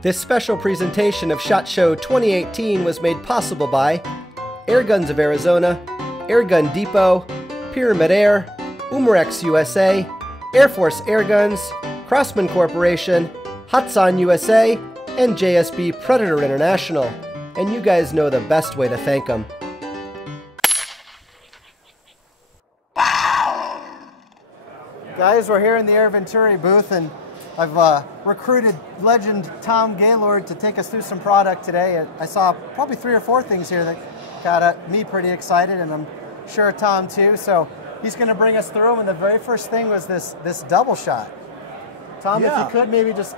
This special presentation of SHOT Show 2018 was made possible by Airguns of Arizona, Airgun Depot, Pyramid Air, Umarex USA, Air Force Airguns, Crossman Corporation, Hatsan USA, and JSB Predator International. And you guys know the best way to thank them. Guys, we're here in the Air Venturi booth, and I've recruited legend Tom Gaylord to take us through some product today. I saw probably 3 or 4 things here that got me pretty excited, and I'm sure Tom too. So he's going to bring us through them, and the very first thing was this double shot. Tom, if you could maybe just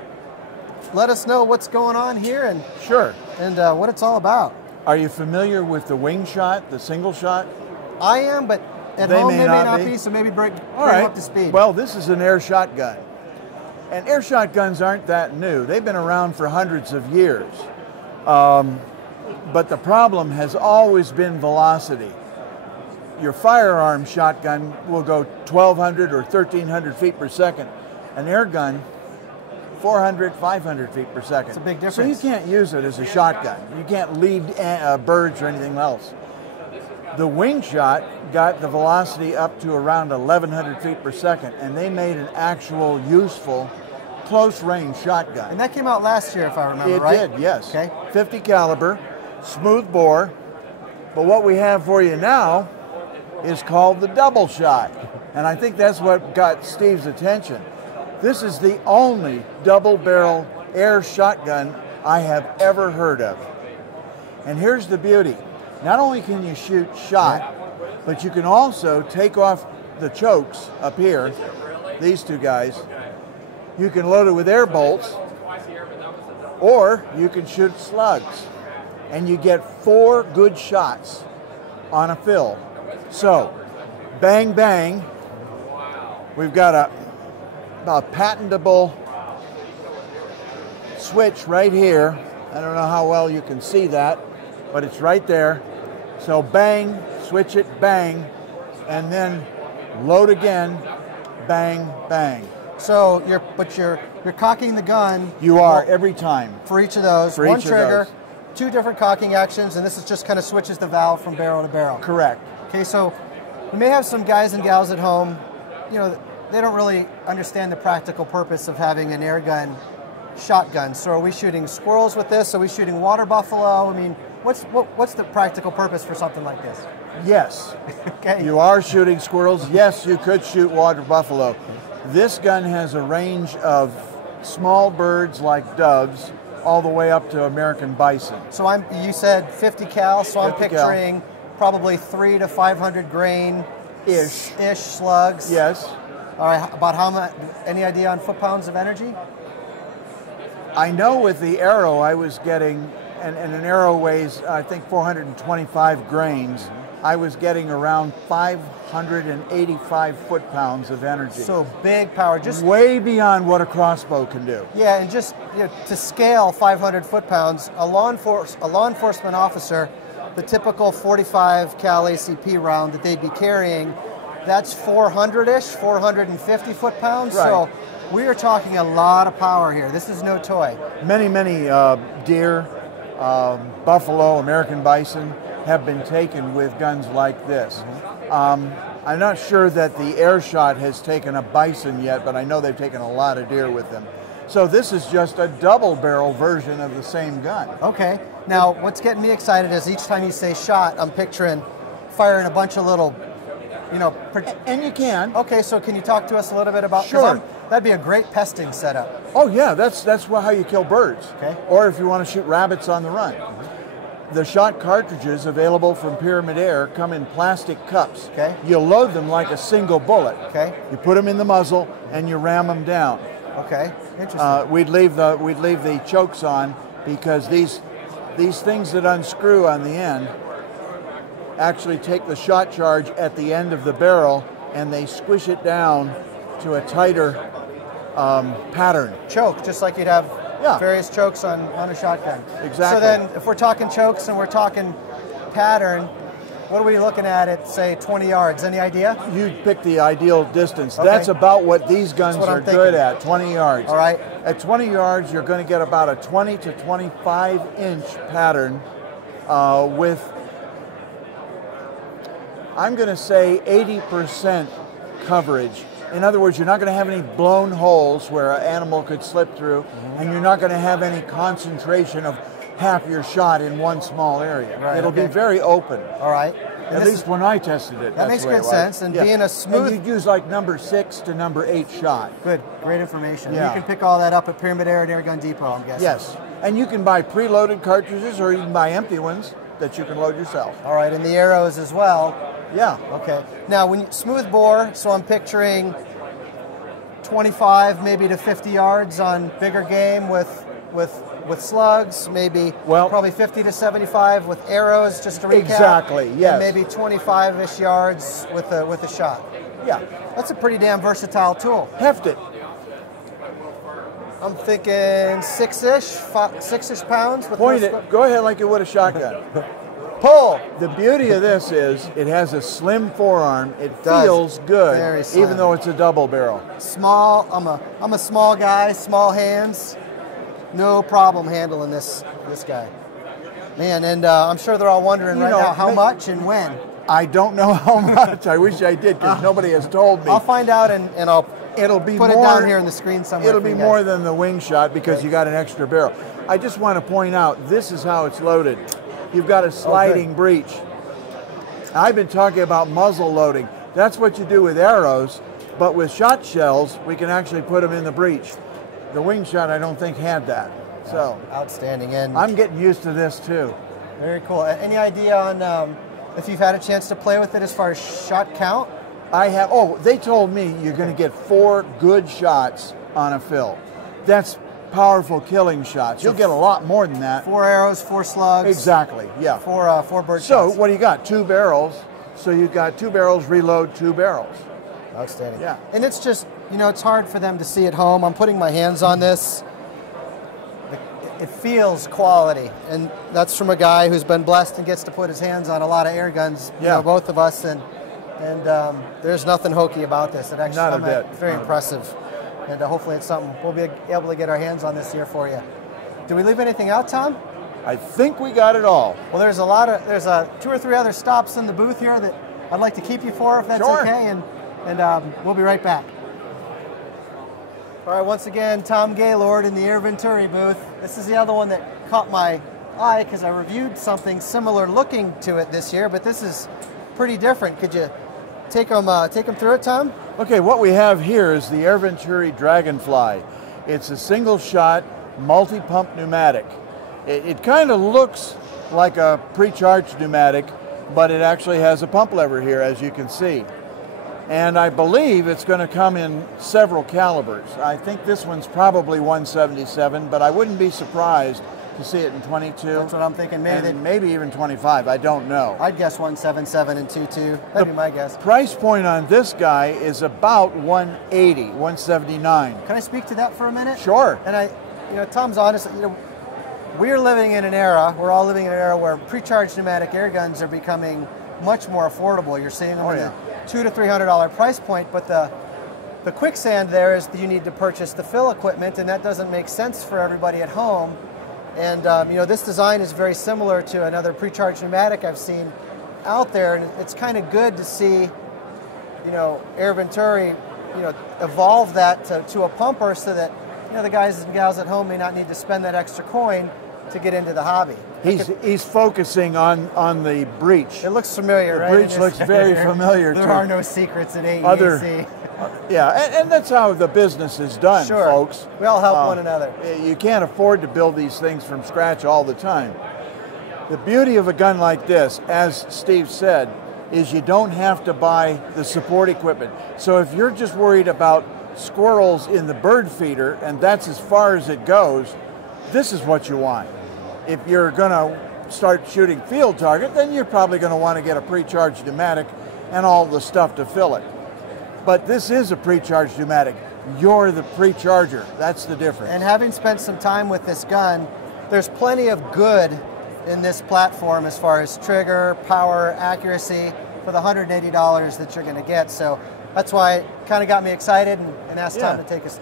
let us know what's going on here and what it's all about. Are you familiar with the wing shot, the single shot? I am, but at home they may not be, so maybe bring up to speed. Well, this is an air shotgun. And air shotguns aren't that new. They've been around for hundreds of years. But the problem has always been velocity. Your firearm shotgun will go 1,200 or 1,300 feet per second. An air gun, 400, 500 feet per second. It's a big difference. So you can't use it as a shotgun. You can't lead birds or anything else. The wing shot got the velocity up to around 1,100 feet per second, and they made an actual useful close-range shotgun. And that came out last year, if I remember right? It did, yes. Okay. 50 caliber, smooth bore. But what we have for you now is called the double shot, and I think that's what got Steve's attention. This is the only double-barrel air shotgun I have ever heard of. And here's the beauty. Not only can you shoot shot, but you can also take off the chokes up here, these two guys. You can load it with air bolts, or you can shoot slugs. And you get 4 good shots on a fill. So, bang, bang. We've got a patentable switch right here. I don't know how well you can see that, but it's right there. So bang, switch it, bang, and then load again, bang, bang. So you're cocking the gun. You are every time. For each of those, for one each trigger, of those. 2 different cocking actions, and this is just kind of switches the valve from barrel to barrel. Correct. Okay, so we may have some guys and gals at home, you know, they don't really understand the practical purpose of having an air gun shotgun. So are we shooting squirrels with this? Are we shooting water buffalo? I mean, what's the practical purpose for something like this? Yes. Okay. You are shooting squirrels. Yes, you could shoot water buffalo. This gun has a range of small birds like doves all the way up to American bison. So you said 50 cal, so I'm 50 cal. picturing probably 300 to 500 grain ish slugs. Yes. All right, about how much, any idea on foot-pounds of energy? I know with the arrow I was getting, and an arrow weighs, I think, 425 grains. I was getting around 585 foot-pounds of energy. So big power. Just way beyond what a crossbow can do. Yeah, and just to scale 500 foot-pounds, a law enforcement officer, the typical 45 cal ACP round that they'd be carrying, that's 400-ish, 450 foot-pounds. Right. So we are talking a lot of power here. This is no toy. Many deer, buffalo, American bison have been taken with guns like this. I'm not sure that the air shot has taken a bison yet, but I know they've taken a lot of deer with them. So this is just a double barrel version of the same gun. Okay. Now, what's getting me excited is each time you say shot, I'm picturing firing a bunch of little, and you can. Okay, so can you talk to us a little bit about? Sure. That'd be a great pesting setup. Oh yeah, that's how you kill birds. Okay. Or if you want to shoot rabbits on the run. The shot cartridges available from Pyramid Air come in plastic cups. Okay. You load them like a single bullet. Okay. You put them in the muzzle and you ram them down. Okay. Interesting. We'd leave the chokes on because these things that unscrew on the end actually take the shot charge at the end of the barrel and they squish it down to a tighter pattern. Choke, just like you'd have various chokes on a shotgun. Exactly. So then if we're talking chokes and we're talking pattern, what are we looking at, say, 20 yards? Any idea? You pick the ideal distance. Okay. That's about what these guns are good at, 20 yards. All right. At 20 yards, you're going to get about a 20 to 25-inch pattern with, I'm going to say, 80% coverage. In other words, you're not going to have any blown holes where an animal could slip through, and you're not going to have any concentration of half your shot in one small area. Right, It'll be very open. All right. At least when I tested it. That makes good sense. And being a smooth... And you'd use like number 6 to number 8 shot. Good. Great information. Yeah. You can pick all that up at Pyramid Air and Airgun Depot, I'm guessing. Yes. And you can buy preloaded cartridges or you can buy empty ones that you can load yourself. All right. And the arrows as well. Yeah. Okay. Now, when you, smooth bore, so I'm picturing 25 maybe to 50 yards on bigger game with slugs, maybe probably 50 to 75 with arrows, just to recap. Exactly, yes. And maybe 25-ish yards with a shot. Yeah. That's a pretty damn versatile tool. Heft it. I'm thinking 6-ish pounds. With Point it. Go ahead like you would a shotgun. Pull. The beauty of this is it has a slim forearm. It feels good, very slim, even though it's a double barrel. Small. I'm a small guy, small hands. No problem handling this guy. Man, and I'm sure they're all wondering now how much and when. I don't know how much. I wish I did because nobody has told me. I'll find out and I'll put it down here on the screen somewhere. It'll be more than the wing shot because you got an extra barrel. I just want to point out this is how it's loaded. You've got a sliding breech. I've been talking about muzzle loading. That's what you do with arrows, but with shot shells, we can actually put them in the breech. The wing shot, I don't think, had that. So outstanding. And I'm getting used to this too. Very cool. Any idea on if you've had a chance to play with it as far as shot count? I have. Oh, they told me you're going to get 4 good shots on a fill. That's powerful killing shots. You'll get a lot more than that. 4 arrows, 4 slugs. Exactly. Yeah. 4 bird shots. So what do you got? 2 barrels. So you've got 2 barrels. Reload 2 barrels. Outstanding. Yeah. And it's just, it's hard for them to see at home. I'm putting my hands on this. It feels quality, and that's from a guy who's been blessed and gets to put his hands on a lot of air guns. Both of us, and there's nothing hokey about this. It actually, not a bit. It's very impressive, and hopefully it's something we'll be able to get our hands on this year for you. Did we leave anything out, Tom? I think we got it all. Well, there's 2 or 3 other stops in the booth here that I'd like to keep you for, if that's okay, and we'll be right back. All right, once again, Tom Gaylord in the Air Venturi booth. This is the other one that caught my eye because I reviewed something similar looking to it this year, but this is pretty different. Could you take them through it, Tom? Okay, what we have here is the Air Venturi Dragonfly. It's a single-shot, multi-pump pneumatic. It kind of looks like a pre-charged pneumatic, but it actually has a pump lever here, as you can see. And I believe it's going to come in several calibers. I think this one's probably 177, but I wouldn't be surprised to see it in 22. That's what I'm thinking. Maybe even 25. I don't know. I'd guess 177 and 22. That'd be my guess. Price point on this guy is about 180, 179. Can I speak to that for a minute? Sure. And Tom's honest. We're living in an era. We're all living in an era where pre-charged pneumatic air guns are becoming much more affordable. You're seeing them in the $200 to $300 price point, but the quicksand there is that you need to purchase the fill equipment, and that doesn't make sense for everybody at home. And this design is very similar to another pre-charged pneumatic I've seen out there, and it's kind of good to see, Air Venturi, evolve that to a pumper so that the guys and gals at home may not need to spend that extra coin to get into the hobby. He's focusing on the breech. It looks familiar, right? The breech looks very familiar. There are no secrets at AEAC. And that's how the business is done, folks. We all help one another. You can't afford to build these things from scratch all the time. The beauty of a gun like this, as Steve said, is you don't have to buy the support equipment. So if you're just worried about squirrels in the bird feeder, and that's as far as it goes, this is what you want. If you're going to start shooting field target, then you're probably going to want to get a pre-charged pneumatic and all the stuff to fill it. But this is a pre-charged pneumatic. You're the pre-charger. That's the difference. And having spent some time with this gun, there's plenty of good in this platform as far as trigger, power, accuracy for the $180 that you're going to get. So that's why it kind of got me excited and asked Tom to take us.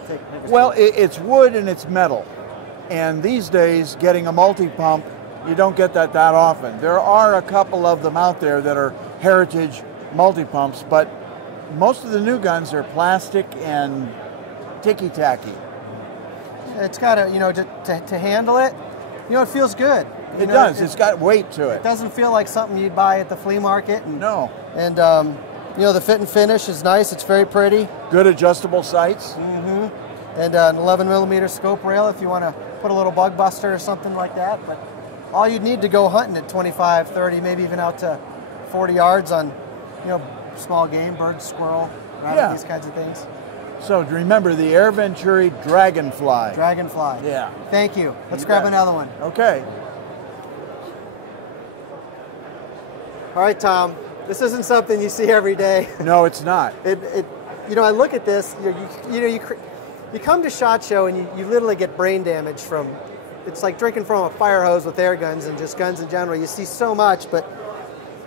Well, it's wood and it's metal. And these days, getting a multi-pump, you don't get that often. There are a couple of them out there that are heritage multi-pumps, but most of the new guns are plastic and ticky-tacky. It's got to handle it, it feels good. It does. It's got weight to it. It doesn't feel like something you'd buy at the flea market. No. And the fit and finish is nice. It's very pretty. Good adjustable sights. Mm-hmm. And an 11mm scope rail if you want to put a little bug buster or something like that. But all you'd need to go hunting at 25, 30, maybe even out to 40 yards on, small game, bird, squirrel, rabbit, these kinds of things. So remember the Venturi Dragonfly. Dragonfly. Yeah. Thank you. Let's grab another one. Okay. All right, Tom. This isn't something you see every day. No, it's not. I look at this. You come to SHOT Show and you literally get brain damage from. It's like drinking from a fire hose with air guns and just guns in general. You see so much, but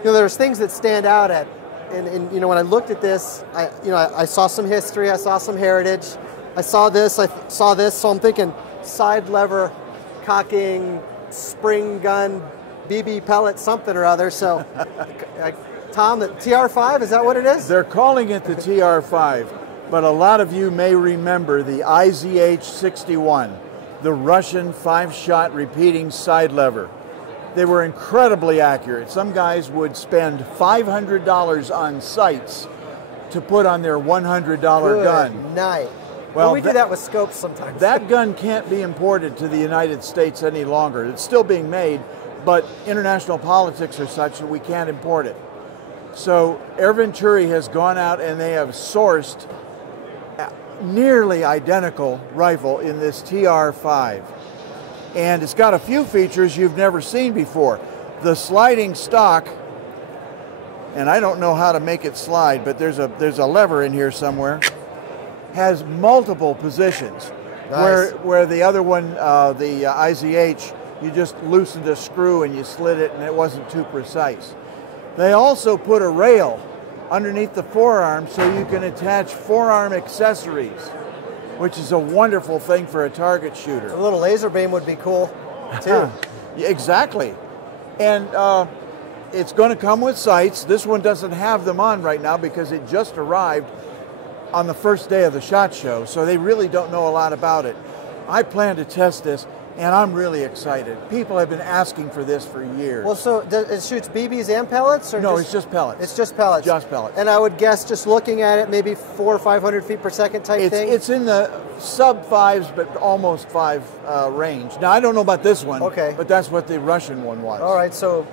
there's things that stand out at. And when I looked at this, I saw some history, I saw some heritage, I saw this, so I'm thinking side lever, cocking, spring gun, BB pellet, something or other. So, Tom, the TR5, is that what it is? They're calling it the TR5, but a lot of you may remember the IZH-61, the Russian 5-shot repeating side lever. They were incredibly accurate. Some guys would spend $500 on sights to put on their $100 gun. Night. Well, we do that with scopes sometimes. That gun can't be imported to the United States any longer. It's still being made, but international politics are such that we can't import it. So Venturi has gone out and they have sourced a nearly identical rifle in this TR5. And it's got a few features you've never seen before. The sliding stock, and I don't know how to make it slide, but there's a lever in here somewhere, has multiple positions. Nice. Where the other one, the IZH, you just loosened a screw and you slid it and it wasn't too precise. They also put a rail underneath the forearm so you can attach forearm accessories, which is a wonderful thing for a target shooter. A little laser beam would be cool, too. Exactly. And it's going to come with sights. This one doesn't have them on right now because it just arrived on the first day of the SHOT Show, so they really don't know a lot about it. I plan to test this, and I'm really excited. People have been asking for this for years. Well, so it shoots BBs and pellets? Or no, it's just pellets. It's just pellets? Just pellets. And I would guess, just looking at it, maybe 400 or 500 feet per second type thing? It's in the sub-5s, but almost 5 range. Now, I don't know about this one, but that's what the Russian one was. All right, so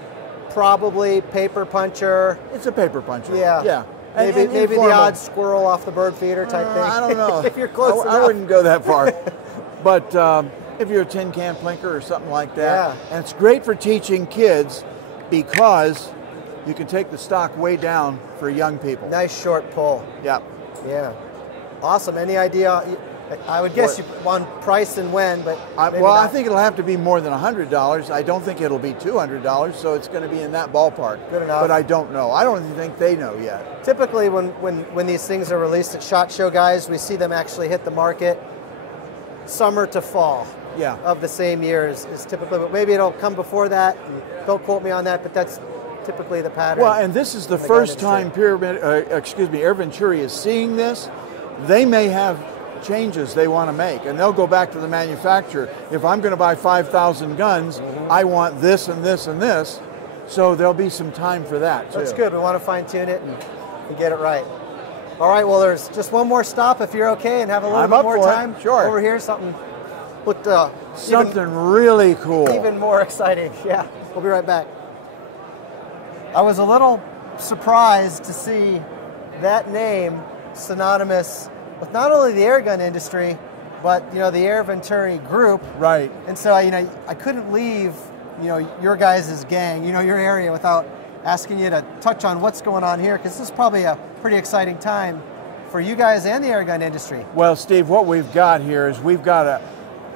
probably paper puncher. It's a paper puncher. Yeah. Maybe the odd squirrel off the bird feeder type thing. I don't know. If you're close enough. I wouldn't go that far. But if you're a tin can plinker or something like that. Yeah. And it's great for teaching kids because you can take the stock way down for young people. Nice short pull. Yeah. Yeah. Awesome. Any idea? I would guess you want price and when, but I think it'll have to be more than $100. I don't think it'll be $200, so it's going to be in that ballpark. Good enough. But I don't know. I don't even think they know yet. Typically, when these things are released at SHOT Show, guys, we see them actually hit the market summer to fall. Yeah. Of the same year is typically, but maybe it'll come before that. Don't quote me on that, but that's typically the pattern. Well, and this is the first time Venturi is seeing this. They may have changes they want to make, and they'll go back to the manufacturer. If I'm going to buy 5,000 guns, I want this and this and this. So there'll be some time for that too. That's good. We want to fine tune it and get it right. All right. Well, there's just one more stop if you're okay, and have a little bit more time. Sure. Over here, something looked something really cool, even more exciting. Yeah. We'll be right back. I was a little surprised to see that name synonymous with not only the airgun industry, but the Venturi group. Right. And so I couldn't leave your guys' gang, your area, without asking you to touch on what's going on here, because this is probably a pretty exciting time for you guys and the airgun industry. Well, Steve, what we've got here is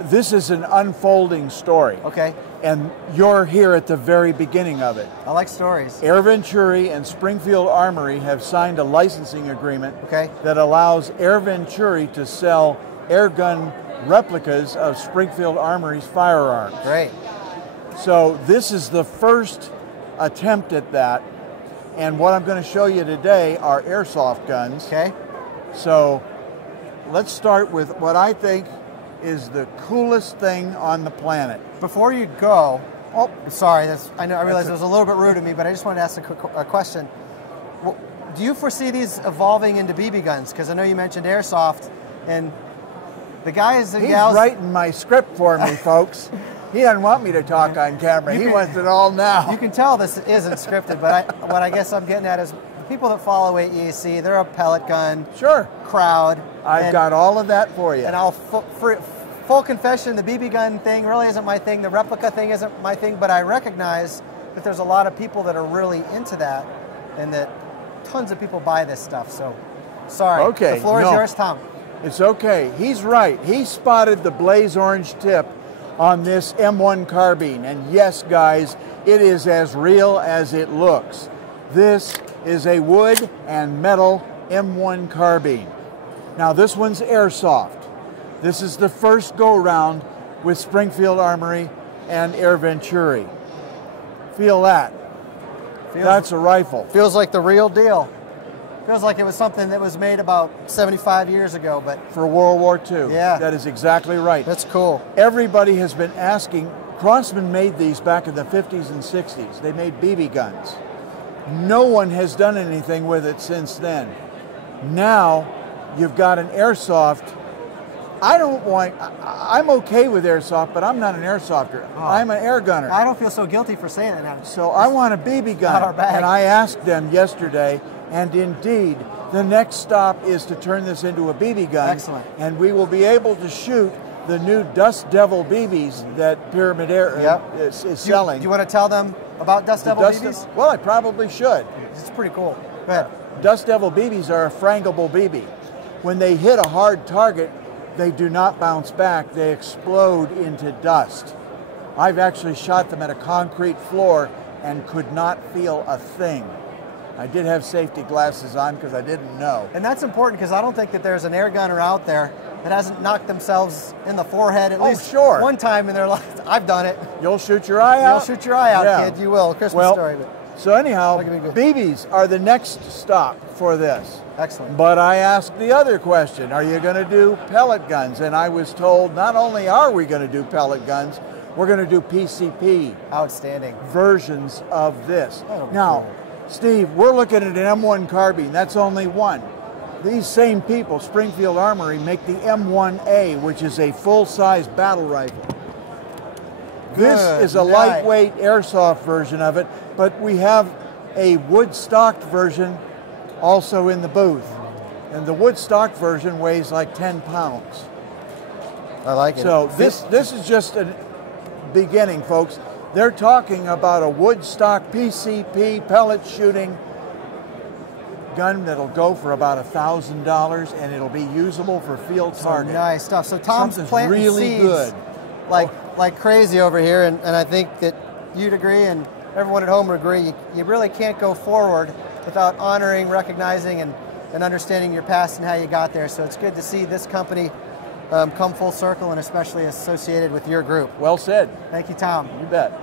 this is an unfolding story. Okay. And you're here at the very beginning of it. I like stories. Air Venturi and Springfield Armory have signed a licensing agreement that allows Air Venturi to sell airgun replicas of Springfield Armory's firearms. Great. So this is the first attempt at that. And what I'm going to show you today are airsoft guns. Okay. So let's start with what I think is the coolest thing on the planet. Before you go, oh, sorry, I realize it was a little bit rude of me, but I just wanted to ask a question. Well, do you foresee these evolving into BB guns? Because I know you mentioned airsoft, and the guys and gals... He's writing my script for me, folks. He doesn't want me to talk on camera. He wants it all now. You can tell this isn't scripted, but what I guess I'm getting at is people that follow AEAC, they're a pellet gun crowd. I've got all of that for you. And I'll full confession, the BB gun thing really isn't my thing. The replica thing isn't my thing, but I recognize that there's a lot of people that are really into that, and that tons of people buy this stuff. So, sorry. Okay. The floor is yours, Tom. It's okay. He's right. He spotted the blaze orange tip on this M1 carbine, and yes, guys, it is as real as it looks. This is a wood and metal M1 carbine. Now, this one's airsoft. This is the first go-round with Springfield Armory and Air Venturi. Feel that. That's a rifle. Feels like the real deal. Feels like it was something that was made about 75 years ago, but... For World War II. Yeah. That is exactly right. That's cool. Everybody has been asking. Crosman made these back in the 50s and 60s. They made BB guns. No one has done anything with it since then. Now, you've got an airsoft. I'm okay with airsoft, but I'm not an airsofter. Oh. I'm an air gunner. I don't feel so guilty for saying that. So I want a BB gun. Not our bag. And I asked them yesterday, and indeed, the next stop is to turn this into a BB gun. Excellent. And we will be able to shoot the new Dust Devil BBs that Pyramid Air is selling. Do you want to tell them about Dust Devil BBs? Well, I probably should. It's pretty cool. Go ahead. Dust Devil BBs are a frangable BB. When they hit a hard target, they do not bounce back. They explode into dust. I've actually shot them at a concrete floor and could not feel a thing. I did have safety glasses on because I didn't know. And that's important because I don't think that there's an air gunner out there that hasn't knocked themselves in the forehead at least one time in their life. I've done it. You'll shoot your eye out? You'll shoot your eye out, kid. You will. Christmas story. But so anyhow, BBs are the next stop for this. Excellent. But I asked the other question, are you going to do pellet guns? And I was told not only are we going to do pellet guns, we're going to do PCP. Outstanding. Versions of this. Now, Steve, we're looking at an M1 carbine. That's only one. These same people, Springfield Armory, make the M1A, which is a full-size battle rifle. This is a lightweight airsoft version of it, but we have a wood-stocked version also in the booth. And the wood-stocked version weighs like 10 pounds. I like it. So this is just a beginning, folks. They're talking about a wood-stock PCP pellet shooting gun that'll go for about $1,000, and it'll be usable for field target. Nice stuff. So Tom's planting really seeds good, like crazy over here, and I think that you'd agree, and everyone at home would agree. You really can't go forward without honoring, recognizing, and understanding your past and how you got there. So it's good to see this company come full circle, and especially associated with your group. Well said. Thank you, Tom. You bet.